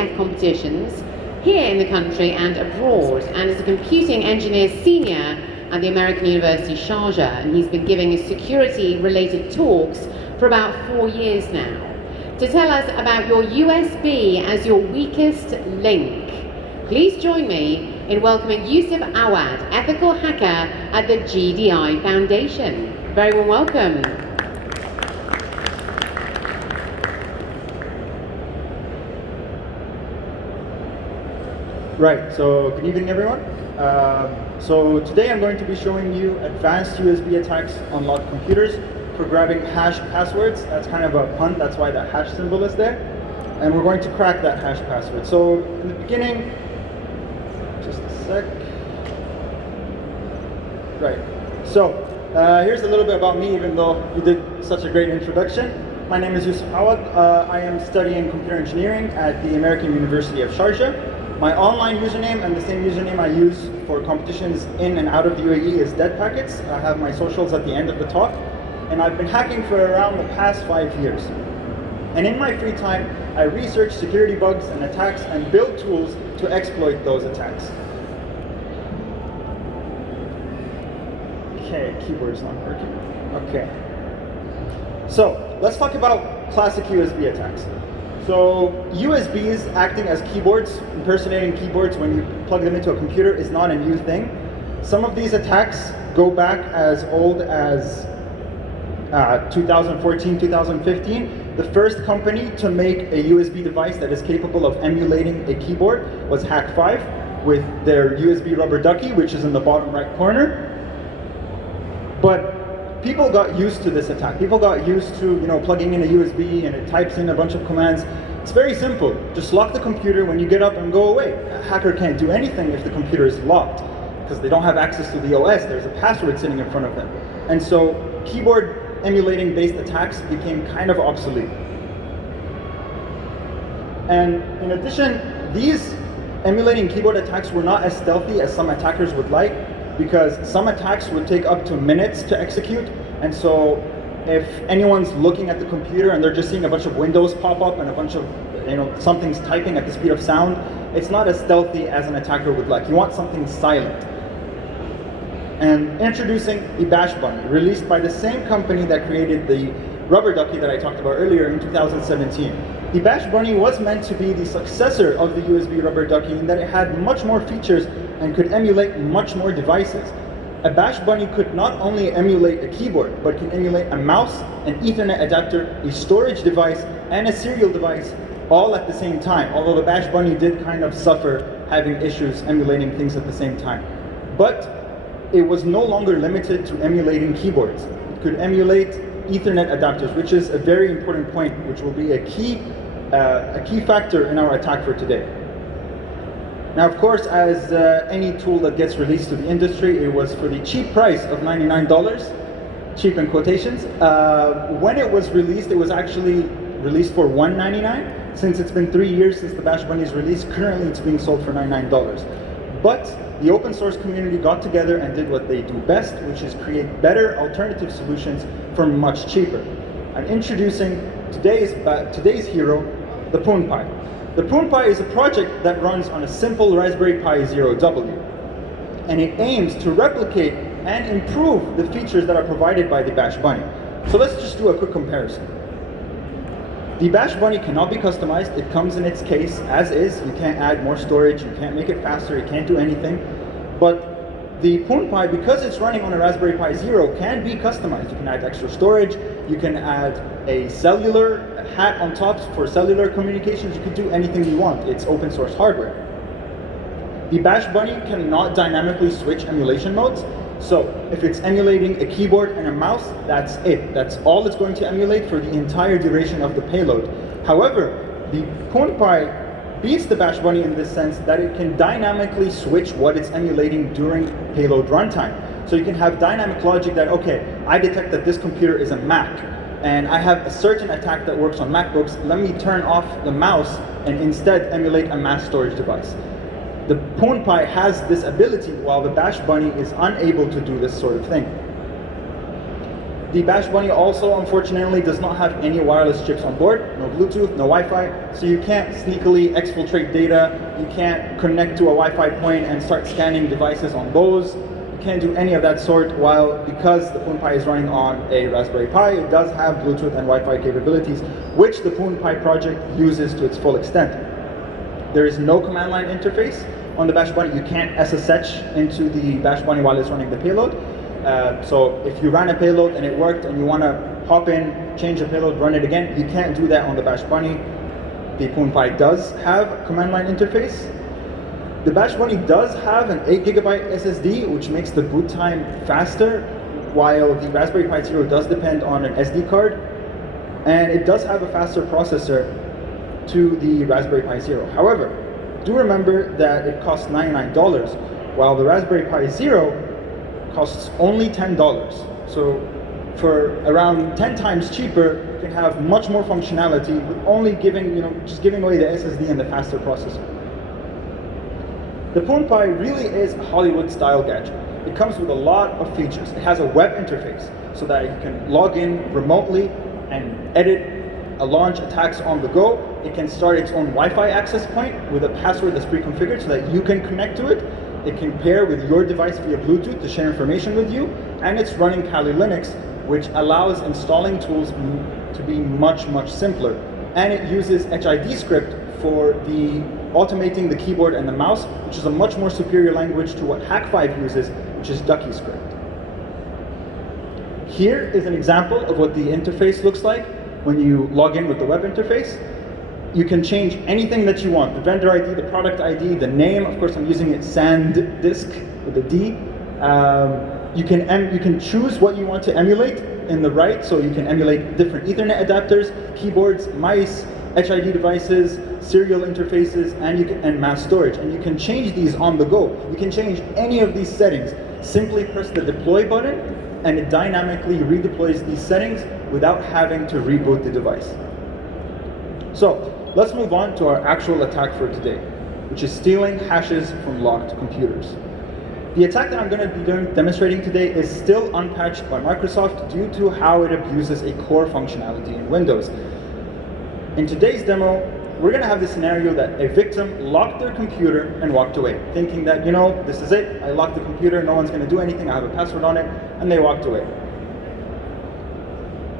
ICF competitions here in the country and abroad, and is a computing engineer senior at the American University Sharjah, and he's been giving his security-related talks for about 4 years now. To tell us about your USB as your weakest link, please join me in welcoming Yusuf Awad, ethical hacker at the GDI Foundation. Very warm welcome. Right, so good evening everyone. So today I'm going to be showing you advanced USB attacks on locked computers for grabbing hash passwords. That's kind of a pun, that's why that hash symbol is there. And we're going to crack that hash password. So in the beginning, just a sec. Right, so here's a little bit about me, even though you did such a great introduction. My name is Yusuf Awad. I am studying computer engineering at the American University of Sharjah. My online username and the same username I use for competitions in and out of the UAE is Dead Packets. I have my socials at the end of the talk. And I've been hacking for around the past 5 years. And in my free time, I research security bugs and attacks and build tools to exploit those attacks. Okay, keyboard's not working. Okay. So, let's talk about classic USB attacks. So USBs acting as keyboards, impersonating keyboards when you plug them into a computer is not a new thing. Some of these attacks go back as old as 2014, 2015. The first company to make a USB device that is capable of emulating a keyboard was Hack5 with their USB rubber ducky, which is in the bottom right corner. But people got used to this attack. People got used to, plugging in a USB and it types in a bunch of commands. It's very simple. Just lock the computer when you get up and go away. A hacker can't do anything if the computer is locked because they don't have access to the OS. There's a password sitting in front of them. And so keyboard emulating based attacks became kind of obsolete. And in addition, these emulating keyboard attacks were not as stealthy as some attackers would like, because some attacks would take up to minutes to execute. And so if anyone's looking at the computer and they're just seeing a bunch of windows pop up and a bunch of, something's typing at the speed of sound, it's not as stealthy as an attacker would like. You want something silent. And introducing the Bashbun, released by the same company that created the rubber ducky that I talked about earlier in 2017. The Bash Bunny was meant to be the successor of the USB rubber ducky in that it had much more features and could emulate much more devices. A Bash Bunny could not only emulate a keyboard, but can emulate a mouse, an Ethernet adapter, a storage device, and a serial device all at the same time, although the Bash Bunny did kind of suffer having issues emulating things at the same time. But it was no longer limited to emulating keyboards. It could emulate Ethernet adapters, which is a very important point, which will be a key factor in our attack for today. Now, of course, as any tool that gets released to the industry, it was for the cheap price of $99, cheap in quotations. When it was released, it was actually released for $199. Since it's been 3 years since the Bash Bunny's release, currently it's being sold for $99. But the open source community got together and did what they do best, which is create better alternative solutions for much cheaper. I'm introducing today's hero, the PhonePi. The PhonePi is a project that runs on a simple Raspberry Pi Zero W, and it aims to replicate and improve the features that are provided by the Bash Bunny. So let's just do a quick comparison. The Bash Bunny cannot be customized. It comes in its case as is. You can't add more storage, you can't make it faster, you can't do anything. But the PhonePi, because it's running on a Raspberry Pi Zero, can be customized. You can add extra storage, you can add a cellular hat on top for cellular communications, you can do anything you want. It's open source hardware. The Bash Bunny cannot dynamically switch emulation modes. So if it's emulating a keyboard and a mouse, that's it. That's all it's going to emulate for the entire duration of the payload. However, the PhonePi beats the Bash Bunny in this sense that it can dynamically switch what it's emulating during payload runtime. So you can have dynamic logic that, okay, I detect that this computer is a Mac, and I have a certain attack that works on MacBooks. Let me turn off the mouse and instead emulate a mass storage device. The PhonePi has this ability, while the Bash Bunny is unable to do this sort of thing. The Bash Bunny also, unfortunately, does not have any wireless chips on board, no Bluetooth, no Wi-Fi, so you can't sneakily exfiltrate data, you can't connect to a Wi-Fi point and start scanning devices on those. You can't do any of that sort, because the PhonePi is running on a Raspberry Pi, it does have Bluetooth and Wi-Fi capabilities, which the PhonePi project uses to its full extent. There is no command line interface on the Bash Bunny. You can't SSH into the Bash Bunny while it's running the payload. So if you ran a payload and it worked and you want to hop in, change the payload, run it again, you can't do that on the Bash Bunny. The PhonePi does have a command line interface. The Bash Bunny does have an 8 GB SSD, which makes the boot time faster, while the Raspberry Pi Zero does depend on an SD card. And it does have a faster processor to the Raspberry Pi Zero. However, do remember that it costs $99, while the Raspberry Pi Zero costs only $10. So for around 10 times cheaper, you can have much more functionality with only just giving away the SSD and the faster processor. The PhonePi really is a Hollywood-style gadget. It comes with a lot of features. It has a web interface so that you can log in remotely and edit launch attacks on the go. It can start its own Wi-Fi access point with a password that's pre-configured so that you can connect to it. It can pair with your device via Bluetooth to share information with you, and it's running Kali Linux, which allows installing tools to be much, much simpler. And it uses HID script for the automating the keyboard and the mouse, which is a much more superior language to what Hack5 uses, which is Ducky script. Here is an example of what the interface looks like when you log in with the web interface. You can change anything that you want, the vendor ID, the product ID, the name. Of course, I'm using it SanDisk with a D. You can choose what you want to emulate in the right, so you can emulate different Ethernet adapters, keyboards, mice, HID devices, serial interfaces, and mass storage. And you can change these on the go. You can change any of these settings. Simply press the deploy button, and it dynamically redeploys these settings without having to reboot the device. So let's move on to our actual attack for today, which is stealing hashes from locked computers. The attack that I'm going to be demonstrating today is still unpatched by Microsoft due to how it abuses a core functionality in Windows. In today's demo, we're going to have the scenario that a victim locked their computer and walked away, thinking that, this is it, I locked the computer, no one's going to do anything, I have a password on it, and they walked away.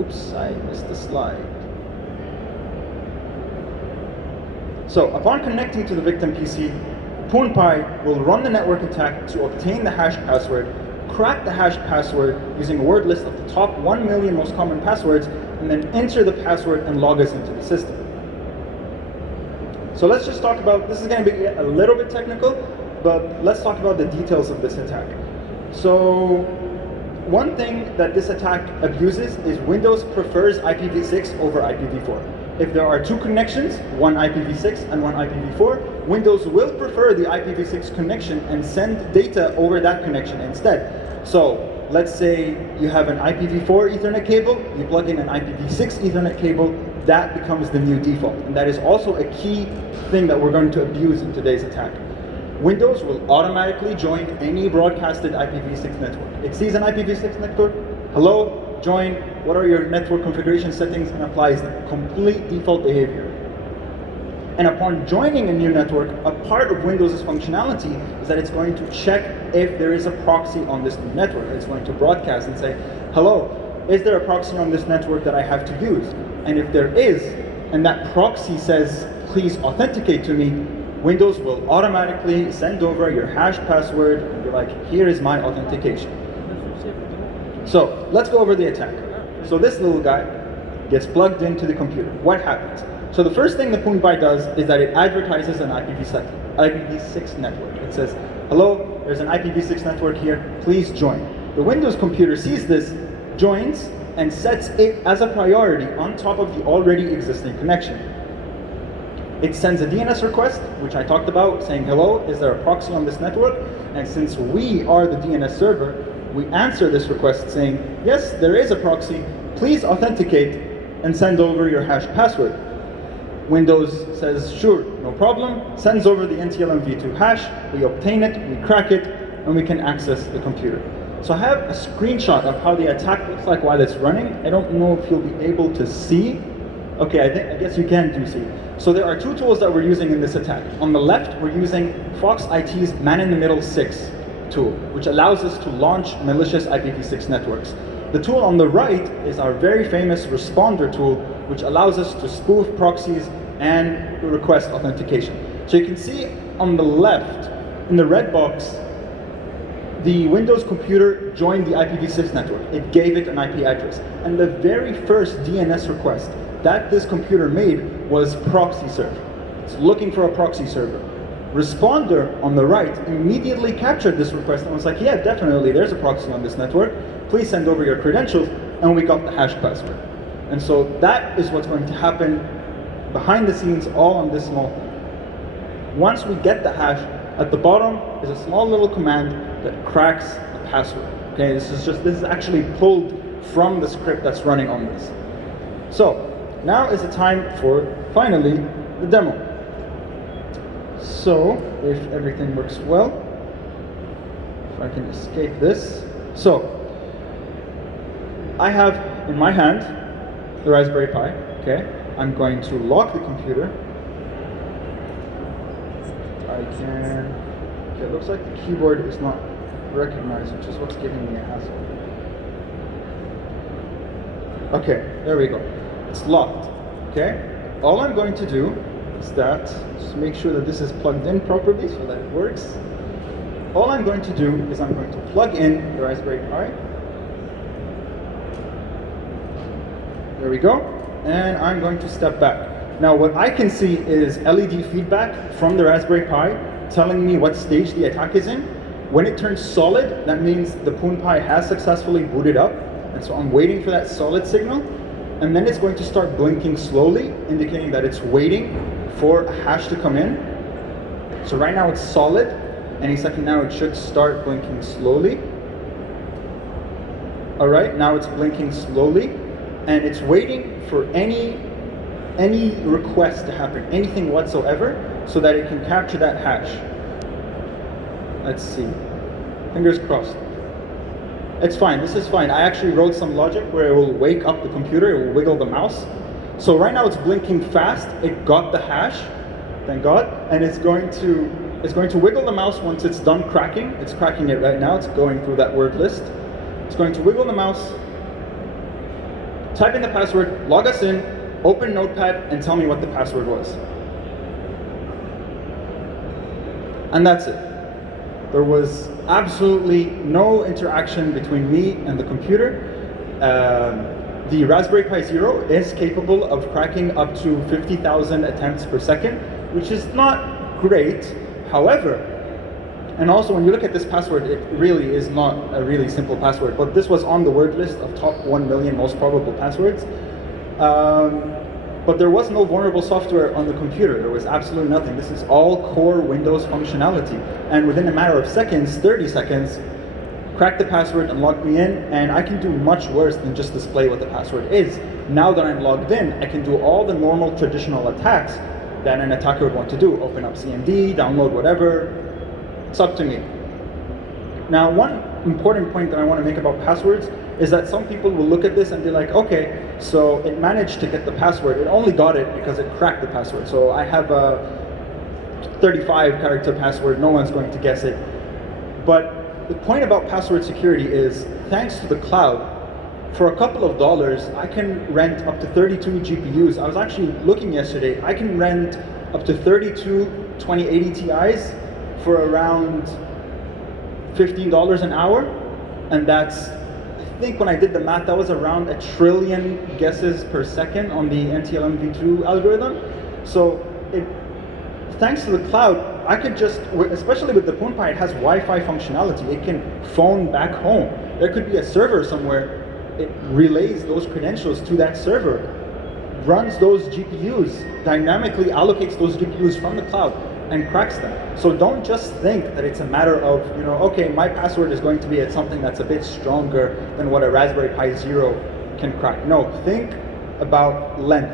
Oops, I missed the slide. So upon connecting to the victim PC, PhonePi will run the network attack to obtain the hash password, crack the hash password using a word list of the top 1 million most common passwords, and then enter the password and log us into the system. So let's just talk about, this is going to be a little bit technical, but let's talk about the details of this attack. So one thing that this attack abuses is Windows prefers IPv6 over IPv4. If there are two connections, one IPv6 and one IPv4, Windows will prefer the IPv6 connection and send data over that connection instead. So let's say you have an IPv4 Ethernet cable, you plug in an IPv6 Ethernet cable, that becomes the new default. And that is also a key thing that we're going to abuse in today's attack. Windows will automatically join any broadcasted IPv6 network. It sees an IPv6 network, hello, join, what are your network configuration settings, and applies the complete default behavior. And upon joining a new network, a part of Windows' functionality is that it's going to check if there is a proxy on this new network. It's going to broadcast and say, hello, is there a proxy on this network that I have to use? And if there is, and that proxy says, please authenticate to me, Windows will automatically send over your hash password and be like, here is my authentication. So let's go over the attack. So this little guy gets plugged into the computer. What happens? So the first thing the PhonePi does is that it advertises an IPv6 network. It says, hello, there's an IPv6 network here, please join. The Windows computer sees this, joins, and sets it as a priority on top of the already existing connection. It sends a DNS request, which I talked about, saying, hello, is there a proxy on this network? And since we are the DNS server, we answer this request saying, yes, there is a proxy, please authenticate and send over your hash password. Windows says, sure, no problem, sends over the NTLM v2 hash, we obtain it, we crack it, and we can access the computer. So I have a screenshot of how the attack looks like while it's running. I don't know if you'll be able to see. Okay, I guess you can do see. So there are two tools that we're using in this attack. On the left, we're using Fox IT's Man-in-the-Middle 6 tool, which allows us to launch malicious IPv6 networks. The tool on the right is our very famous Responder tool, which allows us to spoof proxies and request authentication. So you can see on the left, in the red box, the Windows computer joined the IPv6 network. It gave it an IP address. And the very first DNS request that this computer made was proxy serve. It's looking for a proxy server. Responder on the right immediately captured this request and was like, yeah, definitely, there's a proxy on this network. Please send over your credentials. And we got the hash password. And so that is what's going to happen behind the scenes, all on this small thing. Once we get the hash, at the bottom is a small little command that cracks the password. Okay, this is actually pulled from the script that's running on this. So now is the time for, finally, the demo. So if everything works well, if I can escape this. So I have in my hand the Raspberry Pi. Okay, I'm going to lock the computer. I can. Okay, it looks like the keyboard is not recognized, which is what's giving me a hassle. Okay, there we go. It's locked. Okay? All I'm going to do is that, just make sure that this is plugged in properly so that it works. All I'm going to do is I'm going to plug in the Raspberry Pi. There we go. And I'm going to step back. Now what I can see is LED feedback from the Raspberry Pi telling me what stage the attack is in. When it turns solid, that means the PhonePi has successfully booted up. And so I'm waiting for that solid signal. And then it's going to start blinking slowly, indicating that it's waiting for a hash to come in. So right now it's solid. Any second now it should start blinking slowly. All right, now it's blinking slowly. And it's waiting for any request to happen, anything whatsoever, so that it can capture that hash. Let's see. Fingers crossed. It's fine, this is fine. I actually wrote some logic where it will wake up the computer, it will wiggle the mouse. So right now it's blinking fast, it got the hash, thank God, and it's going to wiggle the mouse once it's done cracking. It's cracking it right now, it's going through that word list. It's going to wiggle the mouse, type in the password, log us in, open Notepad, and tell me what the password was. And that's it. There was absolutely no interaction between me and the computer. The Raspberry Pi Zero is capable of cracking up to 50,000 attempts per second, which is not great. However, and also when you look at this password, it really is not a really simple password, but this was on the word list of top 1 million most probable passwords. But there was no vulnerable software on the computer. There was absolutely nothing. This is all core Windows functionality. And within a matter of seconds, 30 seconds, crack the password and log me in, and I can do much worse than just display what the password is. Now that I'm logged in, I can do all the normal traditional attacks that an attacker would want to do. Open up CMD, download whatever. It's up to me. Now, one important point that I want to make about passwords is that some people will look at this and be like, okay, so it managed to get the password. It only got it because it cracked the password. So I have a 35 character password, no one's going to guess it. But the point about password security is, thanks to the cloud, for a couple of dollars, I can rent up to 32 GPUs. I was actually looking yesterday, I can rent up to 32 2080 Ti's for around $15 an hour, and that's, I think when I did the math, that was around 1 trillion guesses per second on the NTLM v2 algorithm. So thanks to the cloud, I could just, especially with the PhonePi, it has Wi-Fi functionality. It can phone back home. There could be a server somewhere. It relays those credentials to that server, runs those GPUs, dynamically allocates those GPUs from the cloud, and cracks them. So don't just think that it's a matter of, okay, my password is going to be at something that's a bit stronger than what a Raspberry Pi Zero can crack. No, think about length,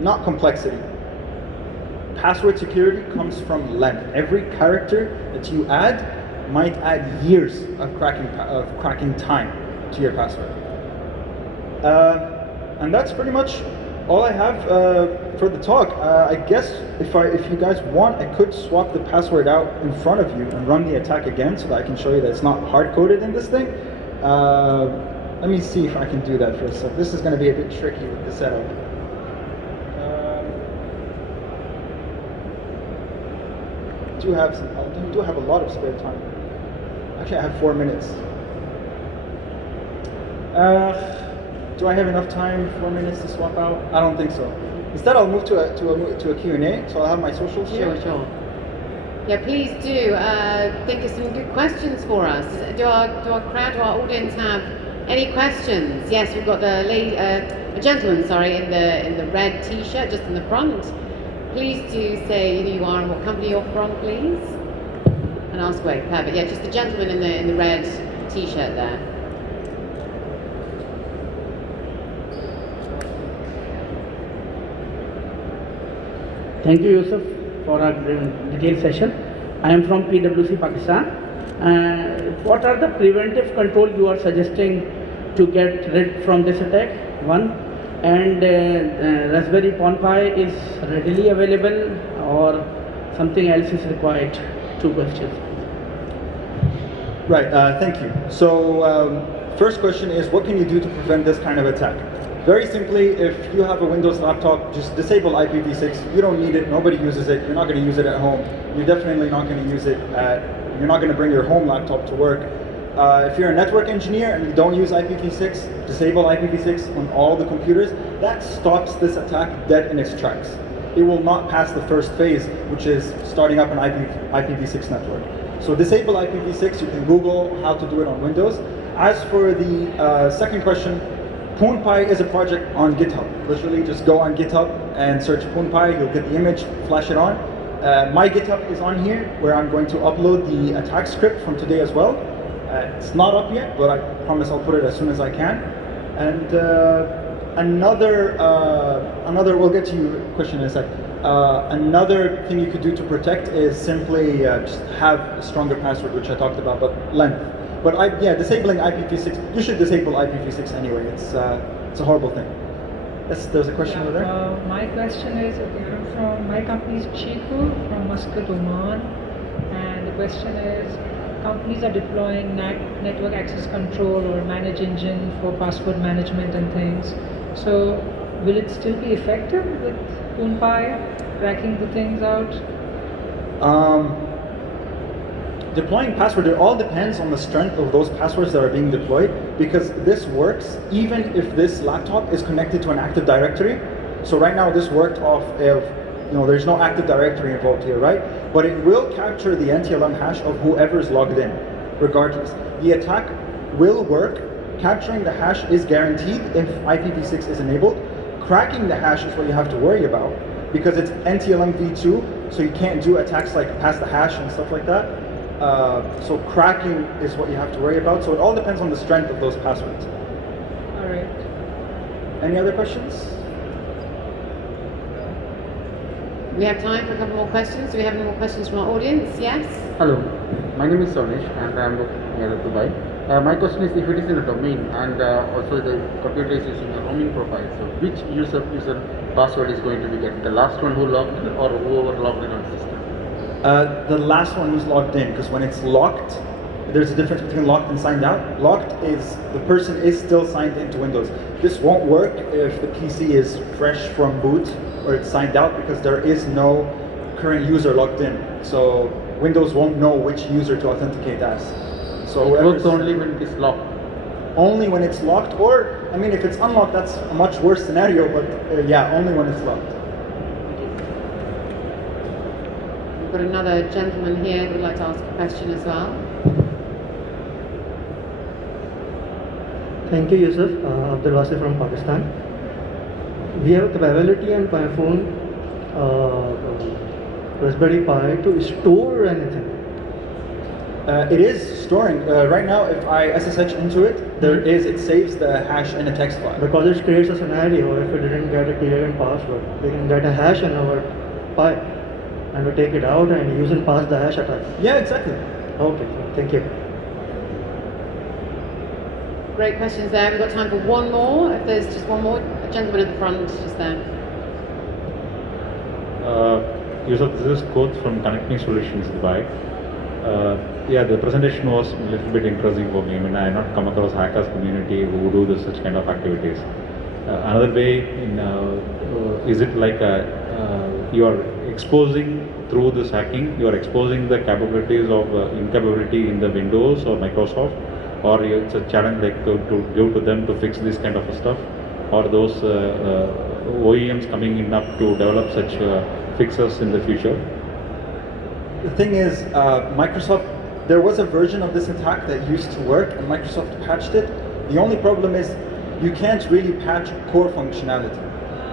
not complexity. Password security comes from length. Every character that you add might add years of cracking time to your password. And that's pretty much all I have for the talk. I guess if you guys want, I could swap the password out in front of you and run the attack again so that I can show you that it's not hard-coded in this thing. Let me see if I can do that for a sec. This is going to be a bit tricky with the setup. I do have a lot of spare time. Actually, I have 4 minutes. Do I have enough time, 4 minutes to swap out? I don't think so. Instead, I'll move to a Q&A, so I'll have my socials here. Sure. Yeah, please do think of some good questions for us. Do our crowd, do our audience have any questions? Yes, we've got a gentleman, in the red T-shirt just in the front. Please do say who you are and what company you're from, please. And ask away. Perfect. Yeah, just the gentleman in the red T-shirt there. Thank you, Yusuf, for our detailed session. I am from PwC, Pakistan. What are the preventive control you are suggesting to get rid from this attack? One, and Raspberry PhonePi is readily available or something else is required? 2 questions. Right, thank you. So first question is, what can you do to prevent this kind of attack? Very simply, if you have a Windows laptop, just disable IPv6. You don't need it, nobody uses it, you're not going to use it at home. You're definitely not going to use it you're not going to bring your home laptop to work. If you're a network engineer and you don't use IPv6, disable IPv6 on all the computers. That stops this attack dead in its tracks. It will not pass the first phase, which is starting up an IPv6 network. So disable IPv6, you can Google how to do it on Windows. As for the second question, PhonePi is a project on GitHub. Literally just go on GitHub and search PhonePi, you'll get the image, flash it on. My GitHub is on here, where I'm going to upload the attack script from today as well. It's not up yet, but I promise I'll put it as soon as I can. And we'll get to your question in a sec. Another thing you could do to protect is simply just have a stronger password, which I talked about, but length. But disabling IPv6, you should disable IPv6 anyway. It's a horrible thing. Yes, there's a question over there. My question is, my company is Chiku from Muscat, Oman, and the question is, companies are deploying network access control or manage engine for password management and things. So will it still be effective with PhonePi cracking the things out? Deploying password, it all depends on the strength of those passwords that are being deployed, because this works even if this laptop is connected to an Active Directory. So right now this worked off of, there's no Active Directory involved here, right? But it will capture the NTLM hash of whoever's logged in, regardless. The attack will work. Capturing the hash is guaranteed if IPv6 is enabled. Cracking the hash is what you have to worry about, because it's NTLM v2, so you can't do attacks like pass the hash and stuff like that. So cracking is what you have to worry about. So it all depends on the strength of those passwords. All right. Any other questions? We have time for a couple more questions. Do we have any more questions from our audience? Yes? Hello, my name is Sonish and I am looking at Dubai. My question is, if it is in a domain and also the computer is using a roaming profile, so which user password is going to be getting? The last one who logged in or whoever logged in on the system? The last one who's logged in, because when it's locked, there's a difference between locked and signed out. Locked is the person is still signed into Windows. This won't work if the PC is fresh from boot or it's signed out, because there is no current user logged in. So Windows won't know which user to authenticate as. So it works only when it is locked. Only when it's locked, or if it's unlocked, that's a much worse scenario. But only when it's locked. We've got another gentleman here who would like to ask a question as well. Thank you, Yusuf. Abdul Wasi from Pakistan. We have capability on my phone, Raspberry Pi, to store anything. It is storing. Right now, if I SSH into it, it saves the hash in a text file. Because it creates a scenario, if we didn't get a clear password, we can get a hash in our Pi, and we take it out and use and pass the hash attack. Yeah, exactly. Okay, thank you. Great questions there. We've got time for one more. If there's just one more, a gentleman at the front, just there. Yusuf, this is Koth from Connecting Solutions Dubai. Yeah, the presentation was a little bit interesting for me. I mean, I have not come across hackers community who do such kind of activities. Another way, is it like you are exposing through this hacking, you are exposing the capabilities of incapability in the Windows or Microsoft, or it's a challenge like to give to them to fix this kind of stuff, or those OEMs coming in up to develop such fixes in the future? The thing is, Microsoft, there was a version of this attack that used to work, and Microsoft patched it. The only problem is you can't really patch core functionality.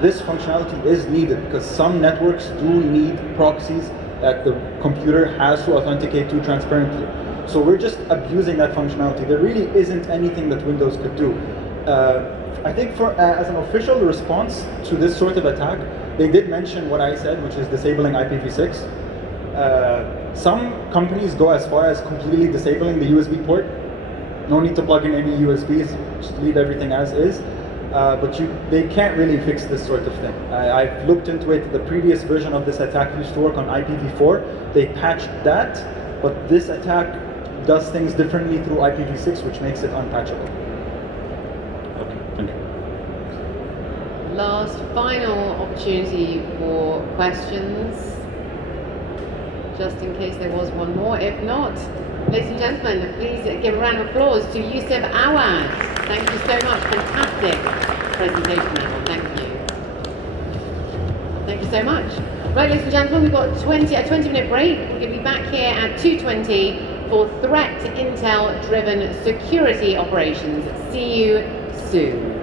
This functionality is needed because some networks do need proxies that the computer has to authenticate to transparently. So we're just abusing that functionality. There really isn't anything that Windows could do. I think as an official response to this sort of attack, they did mention what I said, which is disabling IPv6. Some companies go as far as completely disabling the USB port. No need to plug in any USBs, just leave everything as is. But they can't really fix this sort of thing. I've looked into it. The previous version of this attack used to work on IPv4. They patched that, but this attack does things differently through IPv6, which makes it unpatchable. Okay, thank you. Last final opportunity for questions, just in case there was one more. If not, ladies and gentlemen, please give a round of applause to Yusuf Awad. Thank you so much. Fantastic presentation, everyone. Thank you. Thank you so much. Right, ladies and gentlemen, we've got a 20-minute break. We're going to be back here at 2:20 for threat intel-driven security operations. See you soon.